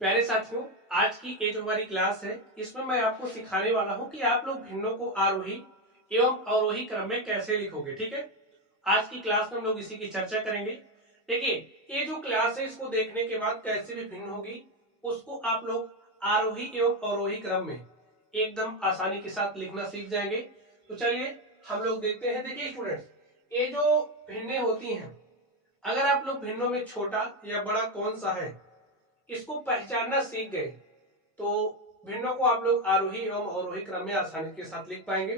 प्यारे साथियों, आज की ये जो हमारी क्लास है इसमें मैं आपको सिखाने वाला हूं कि आप लोग भिन्नों को आरोही एवं अवरोही क्रम में कैसे लिखोगे। ठीक है, आज की क्लास में हम लोग इसी की चर्चा करेंगे। देखिए, ये जो क्लास है इसको देखने के बाद कैसे भी भिन्न होगी उसको आप लोग आरोही एवं अवरोही क्रम में एकदम आसानी के साथ लिखना सीख जाएंगे। तो चलिए हम लोग देखते हैं। देखिए स्टूडेंट्स, ये जो भिन्नें होती हैं, अगर आप लोग भिन्नों में छोटा या बड़ा कौन सा है इसको पहचानना सीख गए तो भिन्नों को आप लोग आरोही एवं अवरोही क्रम में आसानी के साथ लिख पाएंगे।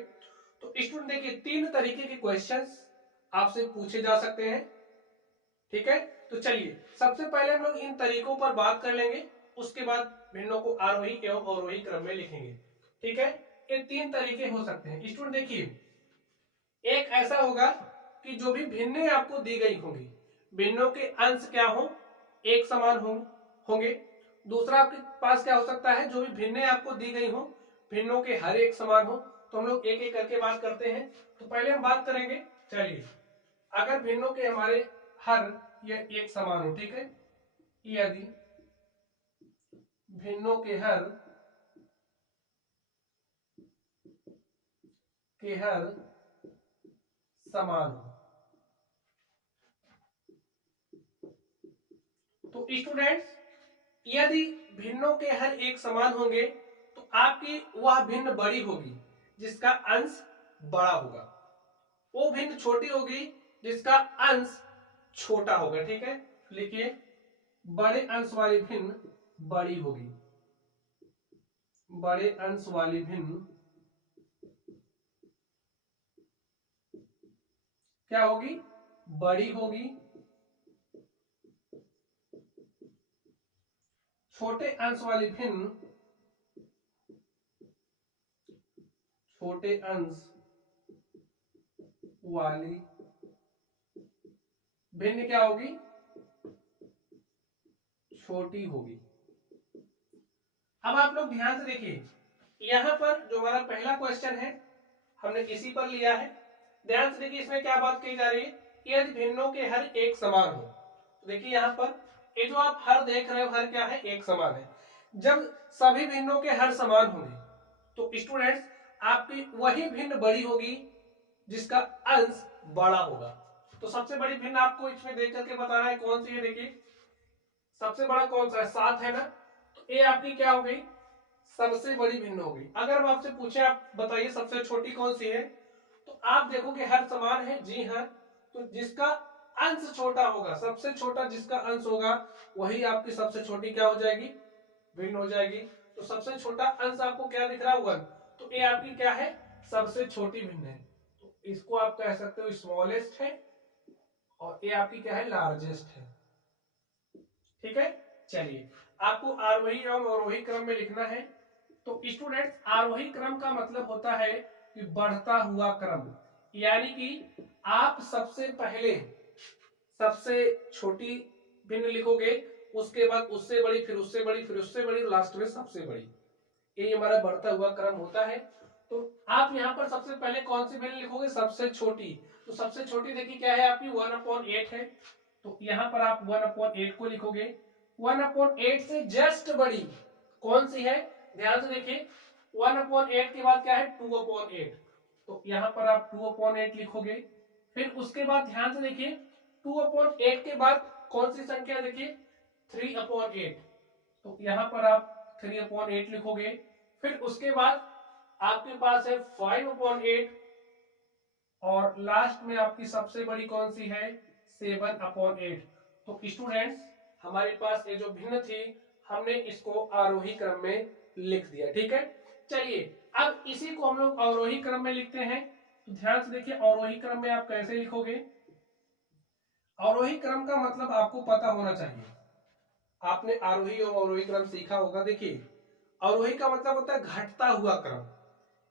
तो स्टूडेंट देखिए, तीन तरीके के क्वेश्चंस आपसे पूछे जा सकते हैं। ठीक है, तो चलिए सबसे पहले हम लोग इन तरीकों पर बात कर लेंगे, उसके बाद भिन्नों को आरोही एवं अवरोही क्रम में लिखेंगे। ठीक है, ये तीन तरीके हो सकते हैं। स्टूडेंट देखिए, एक ऐसा होगा कि जो भी भिन्नें आपको दी गई होंगी, भिन्नों के अंश क्या हो, एक समान होंगे। दूसरा आपके पास क्या हो सकता है, जो भी भिन्नें आपको दी गई हो भिन्नों के हर एक समान हो। तो हम लोग एक एक करके बात करते हैं। तो पहले हम बात करेंगे, चलिए, अगर भिन्नों के हमारे हर या एक समान हो, ठीक है, यदि भिन्नों के हर समान हो, तो स्टूडेंट्स यदि भिन्नों के हर एक समान होंगे तो आपकी वह भिन्न बड़ी होगी जिसका अंश बड़ा होगा, वो भिन्न छोटी होगी जिसका अंश छोटा होगा। ठीक है, लिखिए, बड़े अंश वाली भिन्न बड़ी होगी, बड़े अंश वाली भिन्न क्या होगी, बड़ी होगी। छोटे अंश वाली भिन्न छोटे अंश वाली भिन्न क्या होगी, छोटी होगी। अब आप लोग ध्यान से देखिए, यहां पर जो हमारा पहला क्वेश्चन है हमने इसी पर लिया है। ध्यान से देखिए, इसमें क्या बात कही जा रही है, यदि भिन्नों के हर एक समान हो। तो देखिए यहां पर ये जो आप हर देख रहे हो, हर क्या है, एक समान है। जब सभी भिन्नों के हर समान होंगे तो स्टूडेंट्स आपकी वही भिन्न बड़ी होगी जिसका अंश बड़ा होगा। तो सबसे बड़ी भिन्न आपको इसमें देख करके बताना है कौन सी है। देखिए, सबसे बड़ा कौन सा है, 7 है ना, तो ये आपकी क्या हो गई, सबसे बड़ी भिन्न हो गई। अगर हम आपसे पूछे, आप बताइए सबसे छोटी कौन सी है, तो आप देखोगे हर समान है, जी हाँ, तो जिसका अंश छोटा होगा, सबसे छोटा जिसका अंश होगा वही आपकी सबसे छोटी क्या हो जाएगी, भिन्न हो जाएगी। तो सबसे छोटा अंश आपको क्या दिख रहा है, 1, तो ये आपकी क्या है, सबसे छोटी भिन्न है। तो इसको आप कह सकते हो स्मॉलेस्ट है, और ये आपकी क्या है, लार्जेस्ट है। ठीक है, चलिए, आपको आरोही एवं अवरोही क्रम में लिखना है। तो स्टूडेंट्स, आरोही क्रम का मतलब होता है कि बढ़ता हुआ क्रम, यानी कि आप सबसे पहले सबसे छोटी भिन्न लिखोगे, उसके बाद उससे बड़ी, फिर उससे बड़ी, फिर उससे बड़ी, लास्ट में सबसे बड़ी। ये हमारा बढ़ता हुआ क्रम होता है। तो आप यहाँ पर सबसे पहले कौन सी भिन्न लिखोगे, सबसे छोटी। तो सबसे छोटी देखिए क्या है आपकी, 1/8 है। तो यहाँ पर आप 1/8 को लिखोगे। 1/8 से जस्ट बड़ी कौन सी है, ध्यान से देखिए, 1/8 के बाद क्या है, 2/8। तो यहाँ पर आप 2/8 लिखोगे। फिर उसके बाद ध्यान से देखिए, 2/8 के बाद कौन सी संख्या, देखिए 3/8। तो यहाँ पर आप 3/8 लिखोगे। फिर उसके बाद आपके पास है 5/8, और लास्ट में आपकी सबसे बड़ी कौन सी है, 7/8। तो स्टूडेंट्स, हमारे पास ये जो भिन्न थी हमने इसको आरोही क्रम में लिख दिया। ठीक है, चलिए अब इसी को हम लोग अवरोही क्रम में लिखते हैं। तो ध्यान से देखिए, अवरोही क्रम में आप कैसे लिखोगे। अवरोही क्रम का मतलब आपको पता होना चाहिए, आपने आरोही और अवरोही क्रम सीखा होगा। देखिए, अवरोही का मतलब होता है घटता हुआ क्रम,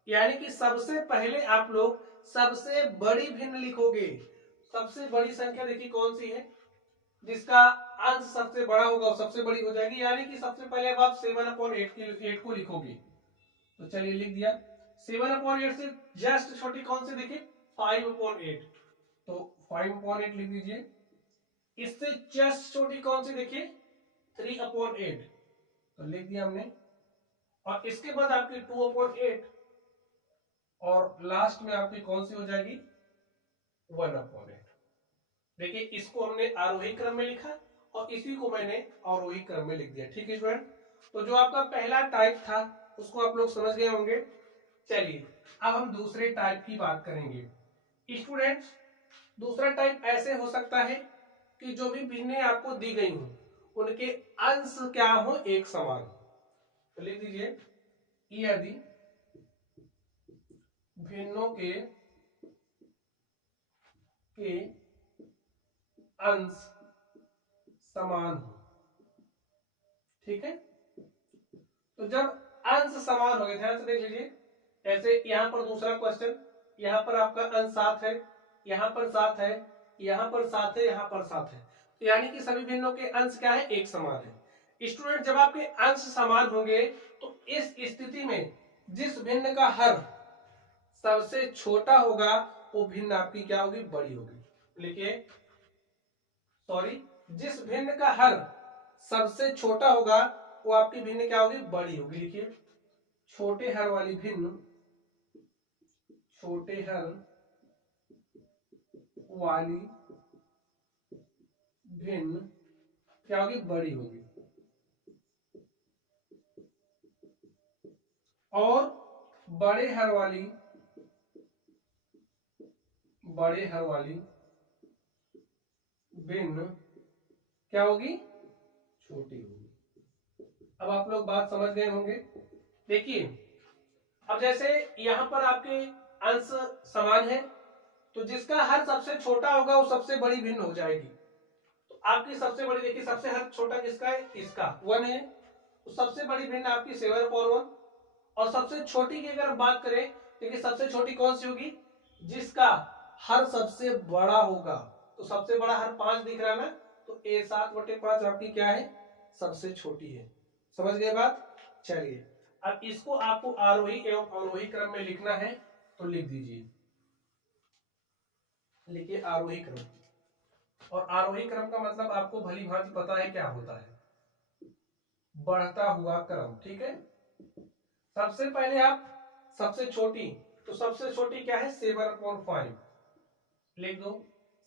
यानी कि सबसे पहले आप लोग सबसे बड़ी भिन्न लिखोगे। सबसे बड़ी संख्या देखिए कौन सी है, जिसका अंश सबसे बड़ा होगा वो सबसे बड़ी हो जाएगी, यानी कि सबसे पहले अब आप 7/8 को लिखोगे। तो चलिए लिख दिया। 7/8 से जस्ट छोटी कौन सी, देखिए 5/8। तो 5/8 लिख दीजिए। इससे जस्ट छोटी कौन सी, देखिए 3/8। तो लिख दिया हमने। और इसके बाद आपकी 2/8 और लास्ट में आपकी कौन सी हो जाएगी 1/8। देखिए इसको हमने आरोही क्रम में लिखा और इसी को मैंने अवरोही क्रम में लिख दिया। ठीक है स्टूडेंट, तो जो आपका पहला टाइप था उसको आप लोग समझ गए होंगे। चलिए अब हम दूसरे टाइप की बात करेंगे। स्टूडेंट्स दूसरा टाइप ऐसे हो सकता है कि जो भी भिन्नें आपको दी गई हो उनके अंश क्या हो एक समान। तो लिख दीजिए यदि भिन्नों के अंश समान हो। ठीक है, तो जब अंश समान हो गए, ध्यान से देख लीजिए, ऐसे यहां पर दूसरा क्वेश्चन, यहां पर आपका अंश 7 है, यहां पर 7 है, यहां पर 7 है, यहां पर 7 है, तो यानी कि सभी भिन्नों के अंश क्या है एक समान है। स्टूडेंट जब आपके अंश समान होंगे तो इस स्थिति में जिस भिन्न का हर सबसे छोटा होगा वो भिन्न आपकी क्या होगी बड़ी होगी। लिखिए सॉरी, जिस भिन्न का हर सबसे छोटा होगा वो आपकी भिन्न क्या होगी बड़ी होगी। लिखिए छोटे हर वाली भिन्न, छोटे हर वाली भिन्न क्या होगी बड़ी होगी, और बड़े हर वाली भिन्न क्या होगी छोटी होगी। अब आप लोग बात समझ गए होंगे। देखिए अब जैसे यहां पर आपके अंश समान है तो जिसका हर सबसे छोटा होगा वो सबसे बड़ी भिन्न हो जाएगी। तो आपकी सबसे बड़ी, देखिए सबसे हर छोटा किसका है इसका 1 है, तो सबसे बड़ी भिन्न आपकी 7/1। और सबसे छोटी की अगर बात करें, देखिए सबसे छोटी कौन सी होगी जिसका हर सबसे बड़ा होगा। तो सबसे बड़ा हर 5 दिख रहा है ना, तो a 7/5 आपकी क्या है सबसे छोटी है। समझ गए बात। चलिए अब इसको आपको आरोही एवं अवरोही क्रम में लिखना है, तो लिख दीजिए, लिखिए आरोही क्रम। और आरोही क्रम का मतलब आपको भली भांति पता है क्या होता है, बढ़ता हुआ क्रम। ठीक है, सबसे पहले आप सबसे छोटी, तो सबसे छोटी क्या है 7/5 लिख दो।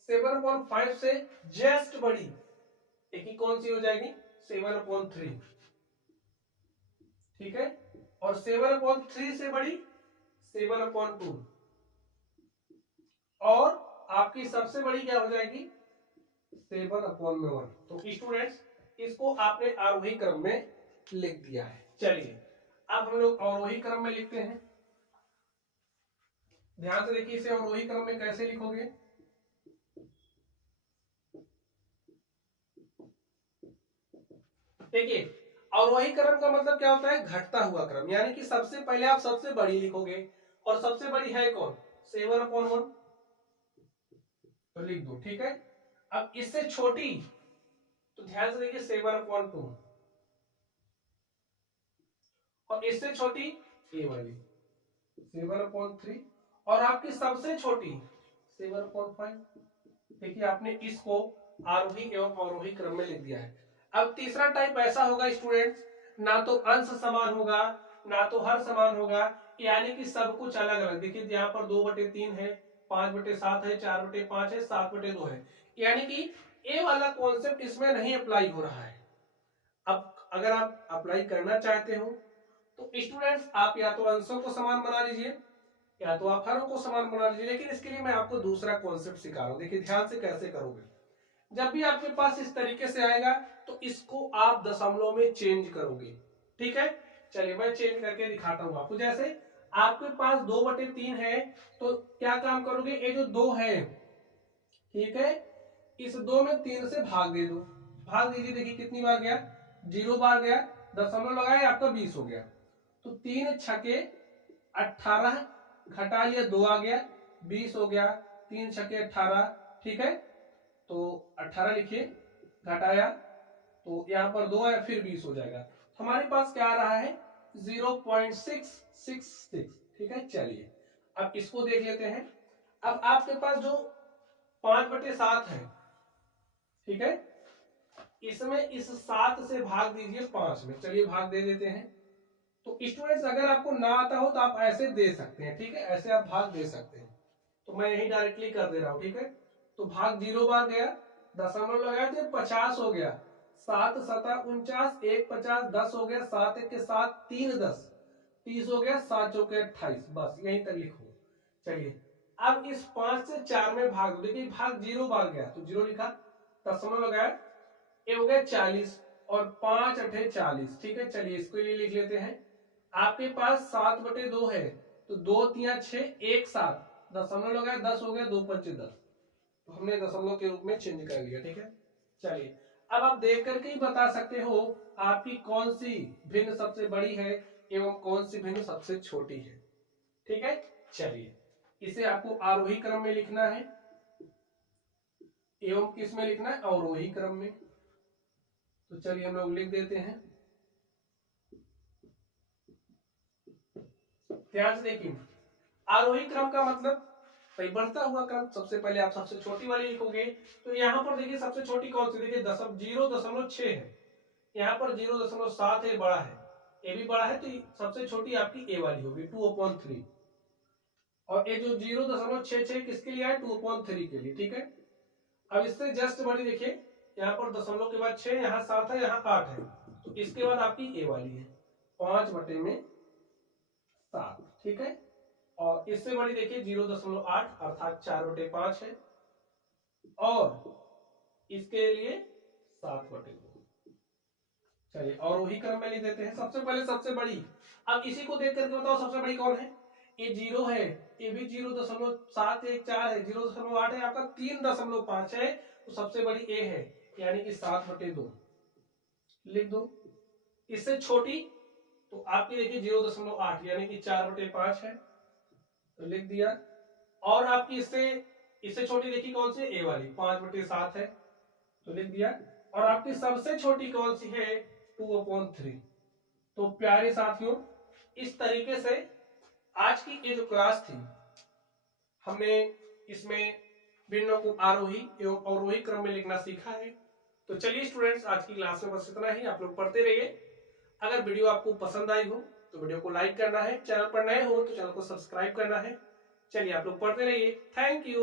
7/5 से जस्ट बड़ी देखिए कौन सी हो जाएगी 7/3। ठीक है, और 7/3 से बड़ी 7/2, और आपकी सबसे बड़ी क्या हो जाएगी 7/1। तो स्टूडेंट्स इसको आपने आरोही क्रम में लिख दिया है। चलिए अब हम लोग अवरोही क्रम में लिखते हैं। ध्यान से देखिए इसे अवरोही क्रम में कैसे लिखोगे। देखिए अवरोही क्रम का मतलब क्या होता है घटता हुआ क्रम, यानी कि सबसे पहले आप सबसे बड़ी लिखोगे, और सबसे बड़ी है कौन 7/1, तो लिख दो। ठीक है, अब इससे छोटी, तो ध्यान से देखिए 7/2, और इससे छोटी ये वाली 7/3, और आपकी सबसे छोटी 7/5। देखिए आपने इसको आरोही एवं अवरोही क्रम में लिख दिया है। अब तीसरा टाइप ऐसा होगा स्टूडेंट्स, ना तो अंश समान होगा ना तो हर समान होगा, यानी कि सब कुछ अलग अलग। देखिए यहाँ पर 2/3 है, 5/7 है, 4/5 है, 7/2 है, यानी कि ये वाला कॉन्सेप्ट इसमें नहीं अप्लाई हो रहा है। अब अगर आप अप्लाई करना चाहते हो तो स्टूडेंट्स आप या तो अंशों को समान बना लीजिए या तो आप हरों को समान बना लीजिए, लेकिन इसके लिए मैं आपको दूसरा कॉन्सेप्ट सिखा रहा हूं। देखिए ध्यान से कैसे करोगे। जब भी आपके पास इस तरीके से आएगा तो इसको आप दशमलव में चेंज करोगे। ठीक है, चलिए मैं चेंज करके दिखाता हूं आपको। जैसे आपके पास 2/3 है तो क्या काम करोगे, ये जो 2 है, ठीक है, इस 2 में 3 से भाग दे दो। भाग दीजिए, देखिए कितनी बार गया 0 बार गया, दशमलव लगाए आपका 20 हो गया। तो 3 छके 18, घटा लिया 2 आ गया 20 हो गया, 3 छके 18। ठीक है, तो 18 लिखिए, घटाया तो यहाँ पर 2 आया फिर 20 हो जाएगा। हमारे पास क्या आ रहा है 0.666। ठीक है, चलिए अब इसको देख लेते हैं। अब आपके पास जो 5/7 है, ठीक है, इसमें इस 7 से भाग दीजिए 5 में। चलिए भाग दे देते हैं। तो स्टूडेंट्स अगर आपको ना आता हो तो आप ऐसे दे सकते हैं, ठीक है, ऐसे आप भाग दे सकते हैं। तो मैं यही डायरेक्टली कर दे रहा हूं, ठीक है। तो भाग 0 बार गया, दशमलव लगाया तो 50 हो गया। 7 सता 49, 1 50, 10 हो गया, 7 1 के 7, 3 10, 30 हो गया, 7 चौके 28। बस यहीं तक लिखो। चलिए अब इस 5 से 4 में भाग दो। देखिए भाग 0 बार गया तो 0 लिखा, दशमलव लगाया, ये हो गया 40 और 5 अठे 40, ठीक है। चलिए इसको ये लिख लेते हैं। आपके पास 7/2 है तो 2 3 6 1 7, दशमलव लगाया, 10 हो गया, 2 5 10। तो हमने दशमलव के रूप में चेंज कर लिया, ठीक है। चलिए अब आप देख करके ही बता सकते हो आपकी कौन सी भिन्न सबसे बड़ी है एवं कौन सी भिन्न सबसे छोटी है, ठीक है। चलिए इसे आपको आरोही क्रम में लिखना है एवं किस में लिखना है, अवरोही क्रम में। तो चलिए हम लोग लिख देते हैं। ध्यान से देखिए, आरोही क्रम का मतलब भाई बढ़ता हुआ क्रम। सबसे पहले आप सबसे छोटी वाली लिखोगे। तो यहाँ पर देखिए सबसे छोटी कौन सी, देखिए 0.6 है, यहाँ पर 0.7 है, बड़ा है, ए भी बड़ा है, तो सबसे छोटी आपकी ए वाली होगी 2/3। और ये जो 0.66 किसके लिए है, 2/3 के लिए, ठीक है। अब इससे जस्ट बड़ी देखिए, यहाँ पर दशमलव के बाद 6, यहाँ 7 है, यहाँ 8 है, तो इसके बाद आपकी ए वाली है 5/7, ठीक है। और इससे बड़ी देखिए 0.8 अर्थात 4/5 है, और इसके लिए 7/2। चलिए और वही क्रम में लिख देते हैं। सबसे पहले सबसे बड़ी, अब इसी को देख करके बताओ सबसे बड़ी कौन है। ये 0 है, ये भी 0.714 है, 0.8 है, आपका 3.5 है, तो सबसे बड़ी ए है, यानी कि 7/2 लिख दो। इससे छोटी तो आपकी देखिए 0.8 यानी कि 4/5 है, तो लिख दिया। और आपकी इससे छोटी देखिए कौन सी, ए वाली 5/7 है, तो लिख दिया। और आपकी सबसे छोटी कौन सी है, 2/3। तो प्यारे साथियों, इस तरीके से आज की ये जो क्लास थी, हमने इसमें भिन्नों को आरोही एवं अवरोही क्रम में लिखना सीखा है। तो चलिए स्टूडेंट्स, आज की क्लास में बस इतना ही। आप लोग पढ़ते रहिए। अगर वीडियो आपको पसंद आई हो तो वीडियो को लाइक करना है, चैनल पर नए हो तो चैनल को सब्सक्राइब करना है। चलिए आप लोग पढ़ते रहिए। Thank you.